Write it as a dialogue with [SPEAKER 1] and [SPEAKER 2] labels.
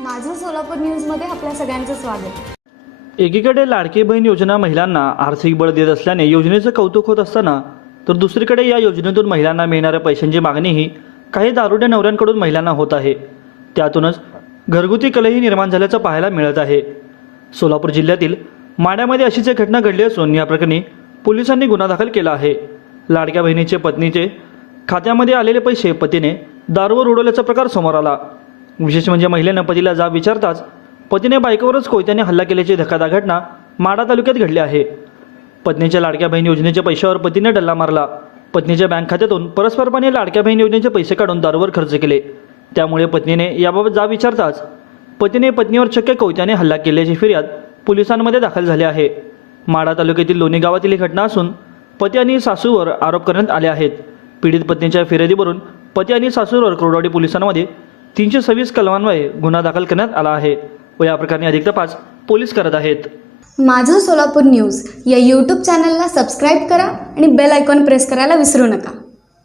[SPEAKER 1] माझं सोलापूर न्यूजमध्ये आपल्या सगळ्यांचं स्वागत.
[SPEAKER 2] एकीकडे लाडकी बहीण योजना महिलांना आर्थिक बळ देत असल्याने योजनेचं कौतुक होत असताना तर दुसरीकडे या योजनेतून महिलांना मिळणाऱ्या पैशांची मागणीही काही दारुड्या नवऱ्यांकडून महिलांना होत आहे. त्यातूनच घरगुती कलही निर्माण झाल्याचं पाहायला मिळत आहे. सोलापूर जिल्ह्यातील माड्यामध्ये अशीच एक घटना घडली असून या प्रकरणी पोलिसांनी गुन्हा दाखल केला आहे. लाडक्या बहिणीचे पत्नीचे खात्यामध्ये आलेले पैसे पतीने दारूवर उडवल्याचा प्रकार समोर आला. विशेष म्हणजे महिलेनं पतीला जाब विचारताच पतीने बायकोवरच कोयत्याने हल्ला केल्याची धकादा घटना माडा तालुक्यात घडली आहे. पत्नीच्या लाडक्या बहीण योजनेच्या पैशावर पतीने डल्ला मारला. पत्नीच्या बँक खात्यातून परस्परपणे लाडक्या बहीण योजनेचे पैसे काढून दारूवर खर्च केले. त्यामुळे पत्नीने याबाबत जाब विचारताच पतीने पत्नीवर चक्क कोयत्याने हल्ला केल्याची फिर्याद पोलिसांमध्ये दाखल झाली आहे. माडा तालुक्यातील लोणी गावातील ही घटना असून पती आणि सासूवर आरोप करण्यात आले आहेत. पीडित पत्नीच्या फिर्यादीवरून पती आणि सासूवर कुर्डवाडी पोलिसांमध्ये तीनशे सव्वीस कलमान्वये गुन्हा दाखल करण्यात आला आहे. व या प्रकरणी अधिक तपास पोलीस करत आहेत.
[SPEAKER 1] माझं सोलापूर न्यूज या यूट्यूब चॅनलला सबस्क्राईब करा आणि बेल आयकॉन प्रेस करायला विसरू नका.